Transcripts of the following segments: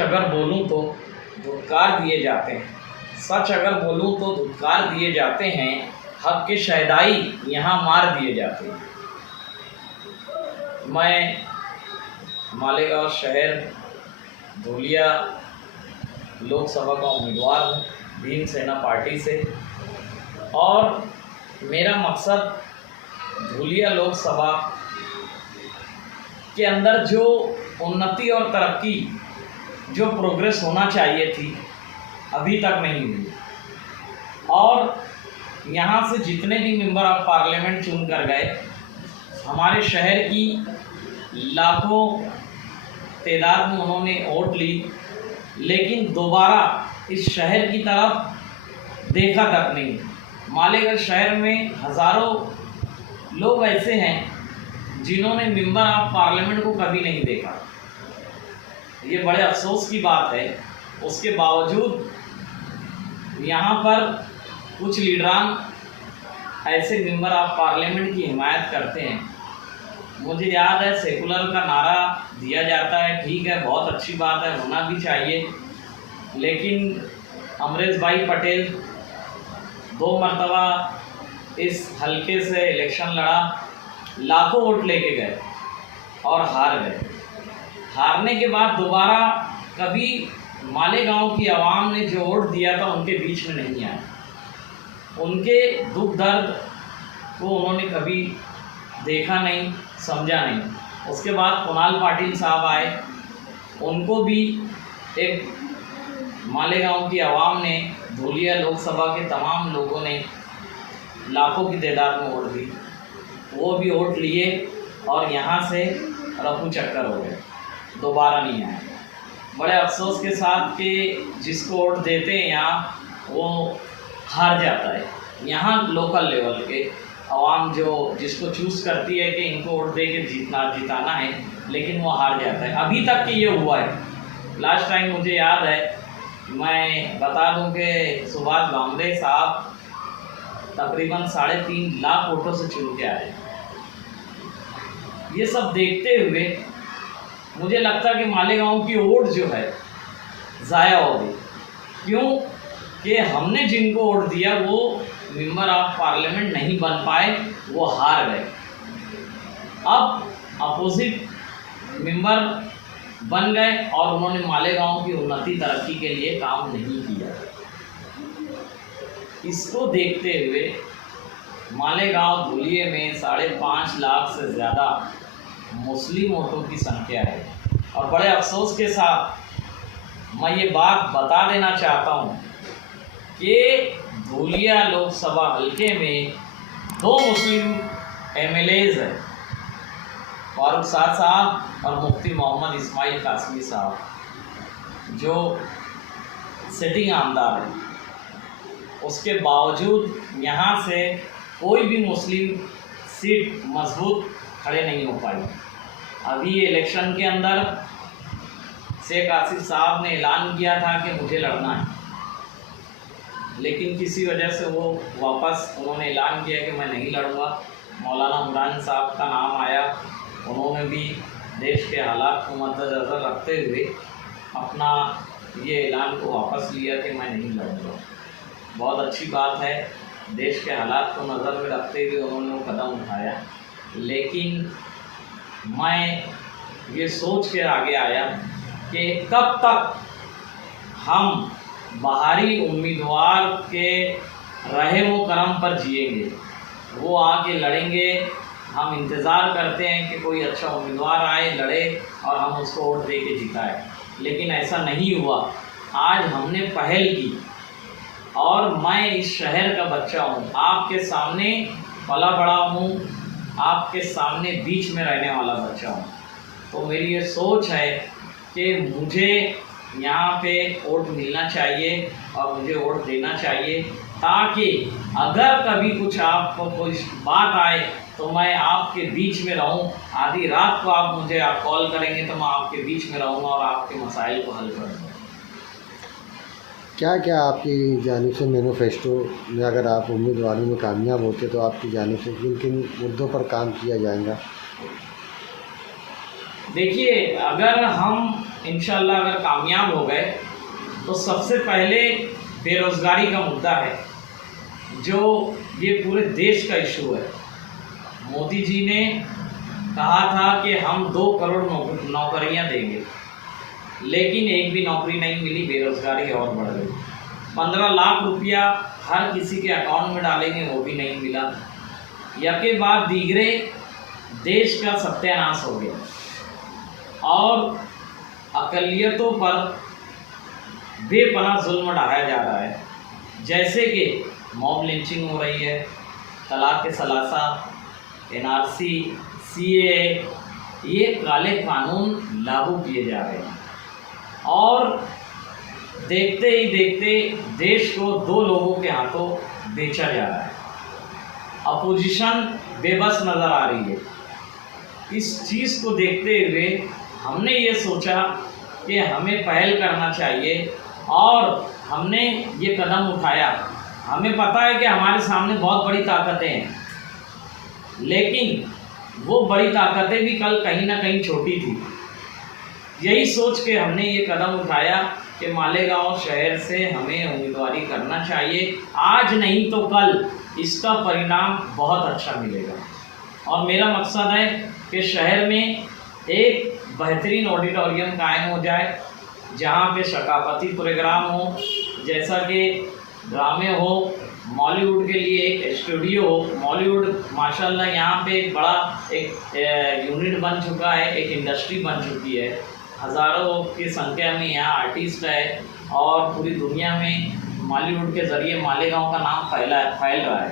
अगर बोलूं तो धुतकार दिए जाते हैं, सच अगर बोलूं तो धुतकार दिए जाते हैं, हक के शहदाई यहाँ मार दिए जाते हैं। मैं मालेगांव शहर धूलिया लोकसभा का उम्मीदवार हूँ भीम सेना पार्टी से, और मेरा मकसद धूलिया लोकसभा के अंदर जो उन्नति और तरक्की, जो प्रोग्रेस होना चाहिए थी, अभी तक नहीं हुई। और यहाँ से जितने भी मेंबर ऑफ पार्लियामेंट चुन कर गए, हमारे शहर की लाखों तादाद में उन्होंने वोट ली, लेकिन दोबारा इस शहर की तरफ देखा तक नहीं। मालेगांव शहर में हज़ारों लोग ऐसे हैं जिन्होंने मेंबर ऑफ पार्लियामेंट को कभी नहीं देखा। ये बड़े अफसोस की बात है। उसके बावजूद यहाँ पर कुछ लीडरान ऐसे मेंबर ऑफ पार्लियामेंट की हिमायत करते हैं। मुझे याद है सेकुलर का नारा दिया जाता है, ठीक है, बहुत अच्छी बात है, होना भी चाहिए, लेकिन अमरेश भाई पटेल 2 मरतबा इस हलके से इलेक्शन लड़ा, लाखों वोट लेके गए और हार गए। हारने के बाद दोबारा कभी मालेगांव की आवाम ने जो वोट दिया था उनके बीच में नहीं आया। उनके दुख दर्द को उन्होंने कभी देखा नहीं, समझा नहीं। उसके बाद कुणाल पाटिल साहब आए, उनको भी एक मालेगांव की आवाम ने, धूलिया लोकसभा के तमाम लोगों ने लाखों की तादाद में वोट दी। वो भी वोट लिए और यहाँ से रफू चक्कर हो गए, दोबारा नहीं आए। बड़े अफसोस के साथ कि जिसको वोट देते हैं यहाँ वो हार जाता है। यहाँ लोकल लेवल के आवाम जो जिसको चूज़ करती है कि इनको वोट दे के जिताना है, लेकिन वो हार जाता है। अभी तक कि ये हुआ है। लास्ट टाइम मुझे याद है, मैं बता दूं कि सुभाष भामरे साहब तकरीबन 3.5 लाख वोटों से चुन के आए। ये सब देखते हुए मुझे लगता कि मालेगांव की वोट जो है ज़ाया हो गई। क्यों कि हमने जिनको वोट दिया वो मेंबर ऑफ पार्लियामेंट नहीं बन पाए, वो हार गए। अब अपोजिट मेंबर बन गए और उन्होंने मालेगांव की उन्नति तरक्की के लिए काम नहीं किया। इसको देखते हुए मालेगांव धूलिये में 5.5 लाख से ज़्यादा मुस्लिम वोटों की संख्या है। और बड़े अफसोस के साथ मैं ये बात बता देना चाहता हूँ कि धूलिया लोकसभा हल्के में 2 मुस्लिम MLAs हैं, फारूक साद साहब और मुफ्ती मोहम्मद इस्माइल कासमी साहब, जो सिटिंग आमदार हैं। उसके बावजूद यहाँ से कोई भी मुस्लिम सीट मजबूत खड़े नहीं हो पाई। अभी इलेक्शन के अंदर शेख आसिफ साहब ने ऐलान किया था कि मुझे लड़ना है, लेकिन किसी वजह से वो वापस उन्होंने ऐलान किया कि मैं नहीं लड़ूंगा। मौलाना इमरान साहब का नाम आया, उन्होंने भी देश के हालात को मद्देनज़र रखते हुए अपना ये ऐलान को वापस लिया कि मैं नहीं लड़ूंगा। बहुत अच्छी बात है, देश के हालात को नज़र में रखते हुए उन्होंने वो कदम उठाया। लेकिन मैं ये सोच के आगे आया कि कब तक हम बाहरी उम्मीदवार के रहे वो करम पर जिएंगे। वो आके लड़ेंगे, हम इंतज़ार करते हैं कि कोई अच्छा उम्मीदवार आए, लड़े और हम उसको वोट दे के जिताएँ, लेकिन ऐसा नहीं हुआ। आज हमने पहल की और मैं इस शहर का बच्चा हूँ, आपके सामने पला बड़ा हूँ, आपके सामने बीच में रहने वाला बच्चा हूँ। तो मेरी ये सोच है कि मुझे यहाँ पे वोट मिलना चाहिए और मुझे वोट देना चाहिए, ताकि अगर कभी कुछ आपको कोई बात आए तो मैं आपके बीच में रहूं। आधी रात को आप मुझे कॉल करेंगे तो मैं आपके बीच में रहूँगा और आपके मसाइल को हल करूँगा। क्या क्या आपकी जानिब से मैनिफेस्टो में, अगर आप उम्मीदवारी में कामयाब होते तो आपकी जानिब से किन किन मुद्दों पर काम किया जाएगा? देखिए, अगर हम इंशाल्लाह अगर कामयाब हो गए तो सबसे पहले बेरोज़गारी का मुद्दा है, जो ये पूरे देश का इशू है। मोदी जी ने कहा था कि हम 2 करोड़ नौकरियां देंगे, लेकिन एक भी नौकरी नहीं मिली, बेरोज़गारी और बढ़ गई। 15 लाख रुपया हर किसी के अकाउंट में डालेंगे, वो भी नहीं मिला। यके बाद दीगरे देश का सत्यानाश हो गया और अक़लियतों पर बेपनाह जुल्म ढाया जा रहा है, जैसे कि मॉब लिंचिंग हो रही है, तलाक़ सलासा, NRC, CAA, ये काले कानून लागू किए जा रहे हैं और देखते ही देखते देश को 2 लोगों के हाथों बेचा जा रहा है। अपोजिशन बेबस नज़र आ रही है। इस चीज़ को देखते हुए हमने ये सोचा कि हमें पहल करना चाहिए और हमने ये कदम उठाया। हमें पता है कि हमारे सामने बहुत बड़ी ताकतें हैं, लेकिन वो बड़ी ताकतें भी कल कहीं ना कहीं छोटी थी। यही सोच के हमने ये कदम उठाया कि मालेगांव शहर से हमें उम्मीदवारी करना चाहिए। आज नहीं तो कल इसका परिणाम बहुत अच्छा मिलेगा और मेरा मकसद है कि शहर में एक बेहतरीन ऑडिटोरियम कायम हो जाए, जहाँ पे सकाफती प्रोग्राम हो, जैसा कि ड्रामे हो, बॉलीवुड के लिए एक स्टूडियो हो। बॉलीवुड माशाल्लाह यहाँ पे एक बड़ा एक यूनिट बन चुका है, एक इंडस्ट्री बन चुकी है। हज़ारों की संख्या में यहाँ आर्टिस्ट है और पूरी दुनिया में बॉलीवुड के ज़रिए मालेगांव का नाम फैल रहा है।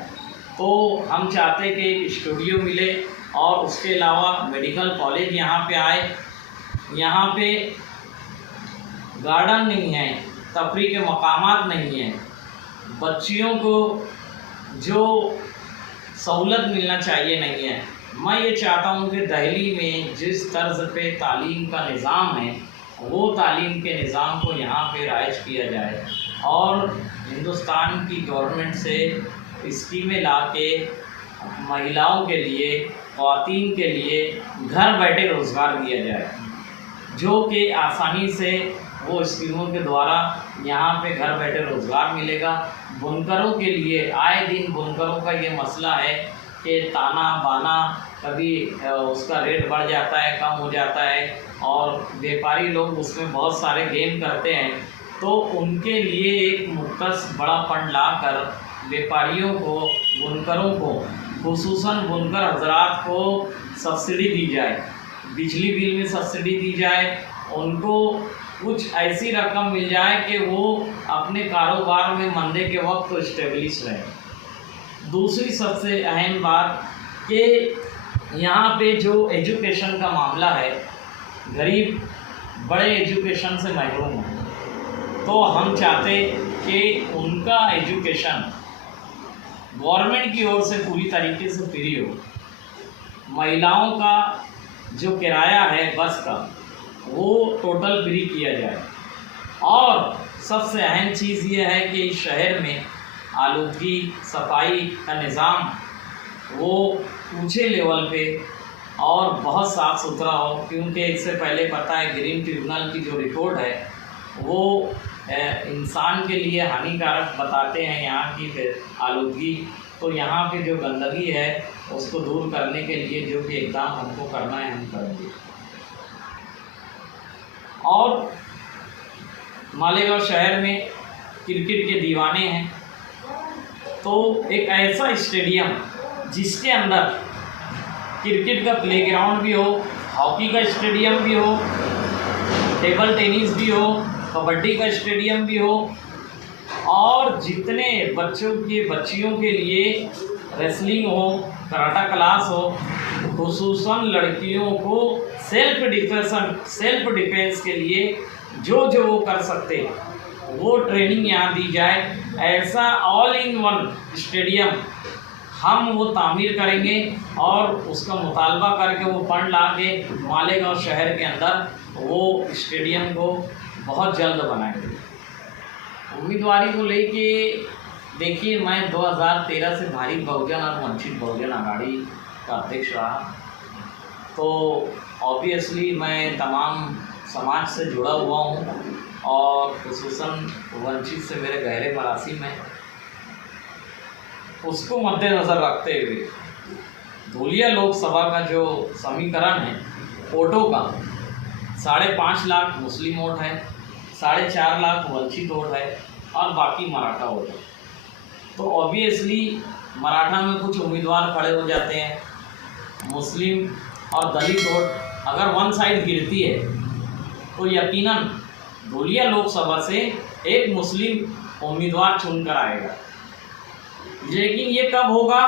तो हम चाहते हैं कि एक स्टूडियो मिले और उसके अलावा मेडिकल कॉलेज यहाँ पे आए। यहाँ पे गार्डन नहीं है, तफरीह के मकामात नहीं हैं, बच्चियों को जो सहूलत मिलना चाहिए नहीं है। मैं ये चाहता हूँ कि दिल्ली में जिस तर्ज पे तालीम का निज़ाम है, वो तालीम के निज़ाम को यहाँ पे राइज किया जाए और हिंदुस्तान की गवर्नमेंट से स्कीमें ला के महिलाओं के लिए, ख़वातीन के लिए घर बैठे रोज़गार दिया जाए, जो कि आसानी से वो स्कीमों के द्वारा यहाँ पे घर बैठे रोज़गार मिलेगा। बुनकरों के लिए आए दिन बुनकरों का ये मसला है कि ताना बाना, कभी उसका रेट बढ़ जाता है, कम हो जाता है और व्यापारी लोग उसमें बहुत सारे गेम करते हैं। तो उनके लिए एक मुख्तस बड़ा फंड लाकर व्यापारियों को, बुनकरों को, खुसूसन बुनकर हजरात को सब्सिडी दी जाए, बिजली बिल में सब्सिडी दी जाए, उनको कुछ ऐसी रकम मिल जाए कि वो अपने कारोबार में मंदे के वक्त तो इस्टेब्लिश रहे। दूसरी सबसे अहम बात कि यहाँ पे जो एजुकेशन का मामला है, गरीब बड़े एजुकेशन से महरूम हैं, तो हम चाहते कि उनका एजुकेशन गवर्नमेंट की ओर से पूरी तरीके से फ्री हो। महिलाओं का जो किराया है बस का, वो टोटल फ्री किया जाए और सबसे अहम चीज़ ये है कि इस शहर में आलूगी सफाई का निज़ाम वो ऊंचे लेवल पे और बहुत साफ़ सुथरा हो, क्योंकि इससे पहले पता है ग्रीन ट्रिब्यूनल की जो रिपोर्ट है वो इंसान के लिए हानिकारक बताते हैं यहाँ की आलूगी। तो यहाँ पे जो गंदगी है उसको दूर करने के लिए जो भी इक़दाम हमको करना है हम करेंगे। और मालेगांव शहर में क्रिकेट के दीवाने हैं, तो एक ऐसा स्टेडियम जिसके अंदर क्रिकेट का प्लेग्राउंड भी हो, हॉकी का स्टेडियम भी हो, टेबल टेनिस भी हो, कबड्डी का स्टेडियम भी हो और जितने बच्चियों के लिए रेसलिंग हो, कराटा क्लास हो, खुसूसन लड़कियों को सेल्फ डिफेंस के लिए जो वो कर सकते वो ट्रेनिंग यहाँ दी जाए। ऐसा ऑल इन वन स्टेडियम हम वो तामीर करेंगे और उसका मुतालबा करके वो फंड ला के मालेगांव शहर के अंदर वो स्टेडियम को बहुत जल्द बनाएंगे। उम्मीदवारी को लेके देखिए, मैं 2013 से भारी बहुजन और वंचित बहुजन आघाड़ी का अध्यक्ष रहा, तो ऑब्वियसली मैं तमाम समाज से जुड़ा हुआ हूँ और खुसूसन वंचित से मेरे गहरे मरासिम हैं। उसको मद्देनज़र रखते हुए धुलिया लोकसभा का जो समीकरण है वोटों का, 5.5 लाख मुस्लिम वोट है, 4.5 लाख वंचित वोट है और बाकी मराठा वोट है। तो ऑब्वियसली मराठा में कुछ उम्मीदवार खड़े हो जाते हैं, मुस्लिम और दलित वोट अगर वन साइड गिरती है तो यकीनन धुलिया लोकसभा से एक मुस्लिम उम्मीदवार चुनकर आएगा। लेकिन ये कब होगा?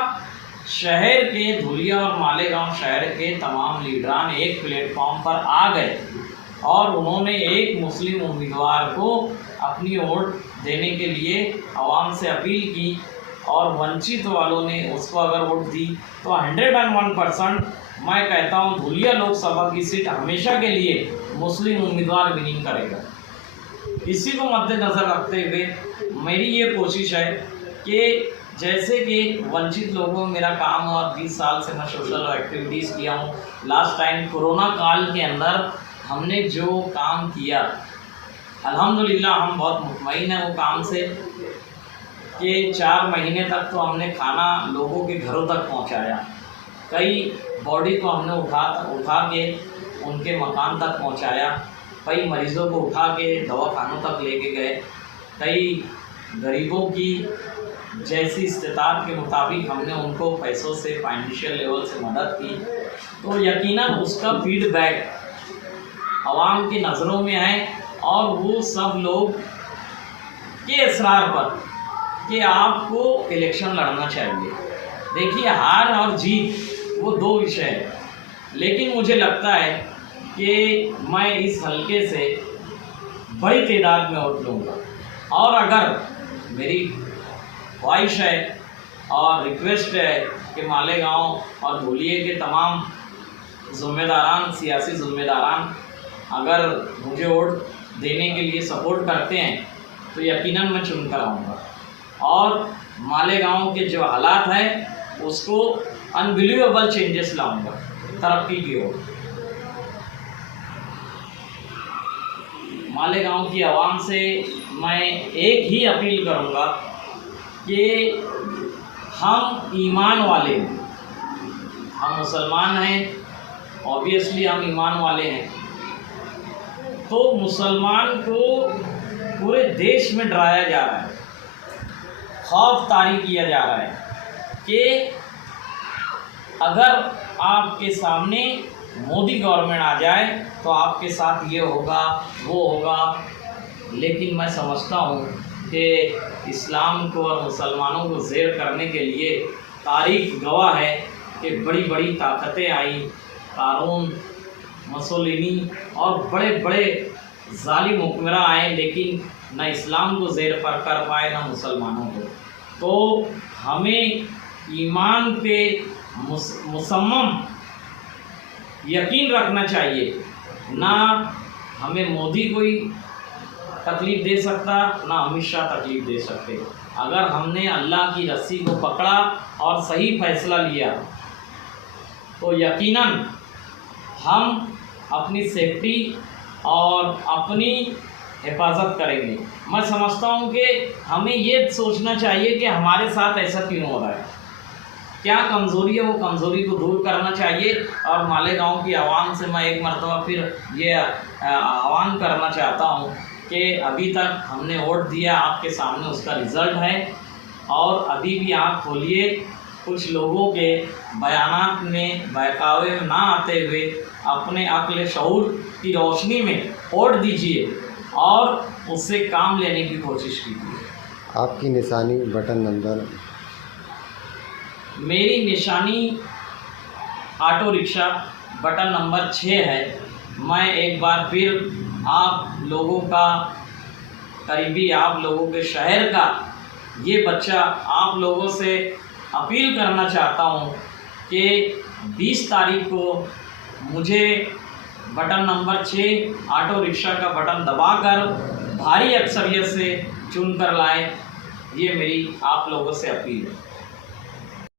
शहर के धुलिया और मालेगांव शहर के तमाम लीडरान एक प्लेटफॉर्म पर आ गए और उन्होंने एक मुस्लिम उम्मीदवार को अपनी वोट देने के लिए आवाम से अपील की और वंचित वालों ने उसको अगर वोट दी तो 101% मैं कहता हूँ धुलिया लोकसभा की सीट हमेशा के लिए मुस्लिम उम्मीदवार विनिंग करेगा। इसी को मद्देनज़र रखते हुए मेरी ये कोशिश है कि जैसे कि वंचित लोगों में मेरा काम है और 20 साल से मैं सोशल एक्टिविटीज़ किया हूँ। लास्ट टाइम कोरोना काल के अंदर हमने जो काम किया, अल्हम्दुलिल्लाह हम बहुत मुतमईन हैं वो काम से कि 4 महीने तक तो हमने खाना लोगों के घरों तक पहुँचाया। कई बॉडी को हमने उठा के उनके मकान तक पहुँचाया, कई मरीज़ों को उठा के दवाखानों तक लेके गए, कई गरीबों की जैसी इस्तेताअत के मुताबिक हमने उनको पैसों से फाइनेंशियल लेवल से मदद की। तो यकीनन उसका फीडबैक आवाम की नज़रों में है और वो सब लोग के इसरार पर कि आपको इलेक्शन लड़ना चाहिए। देखिए, हार और जीत वो 2 विषय है, लेकिन मुझे लगता है कि मैं इस हलके से बड़ी तादाद में वोट लूँगा और अगर मेरी ख्वाहिश है और रिक्वेस्ट है कि मालेगांव और धुलिया के तमाम ज़िम्मेदारान, सियासी ज़िम्मेदारान अगर मुझे वोट देने के लिए सपोर्ट करते हैं तो यकीनन मैं चुन कर आऊँगा और मालेगांव के जो हालात हैं उसको अनबिलीवेबल चेंजेस लाऊंगा तरक्की की ओर। मालेगांव की आवाम से मैं एक ही अपील करूंगा कि हम ईमान वाले हैं, हम मुसलमान हैं, ऑब्वियसली हम ईमान वाले हैं। तो मुसलमान को पूरे देश में डराया जा रहा है, खौफ तारी किया जा रहा है कि अगर आपके सामने मोदी गवर्नमेंट आ जाए तो आपके साथ ये होगा वो होगा। लेकिन मैं समझता हूँ कि इस्लाम को और मुसलमानों को ज़ेर करने के लिए तारीख़ गवाह है कि बड़ी बड़ी ताकतें आई, कारून, मुसोलिनी और बड़े बड़े जालिम हुक्मरान आए, लेकिन न इस्लाम को ज़ेर पर कर पाए न मुसलमानों को। तो हमें ईमान पे मुसम्मम यकीन रखना चाहिए। ना हमें मोदी कोई तकलीफ़ दे सकता, ना अमित शाह तकलीफ़ दे सकते। अगर हमने अल्लाह की रस्सी को पकड़ा और सही फैसला लिया तो यकीनन हम अपनी सेफ्टी और अपनी हिफाजत करेंगे। मैं समझता हूँ कि हमें ये सोचना चाहिए कि हमारे साथ ऐसा क्यों हो रहा है, क्या कमज़ोरी है, वो कमज़ोरी को दूर करना चाहिए। और मालेगांव की आवाम से मैं एक मरतबा फिर ये आह्वान करना चाहता हूँ कि अभी तक हमने वोट दिया, आपके सामने उसका रिज़ल्ट है और अभी भी आँख खोलिए, कुछ लोगों के बयानात में बहकावे में ना आते हुए अपने अक्ल शऊर की रोशनी में वोट दीजिए और उससे काम लेने की कोशिश कीजिए। आपकी निशानी बटन नंबर? मेरी निशानी ऑटो रिक्शा बटन नंबर 6 है। मैं एक बार फिर आप लोगों का करीबी, आप लोगों के शहर का ये बच्चा आप लोगों से अपील करना चाहता हूँ कि 20 तारीख को मुझे बटन नंबर 6 ऑटो रिक्शा का बटन दबाकर भारी अक्सरियत से चुन कर लाएं। ये मेरी आप लोगों से अपील है।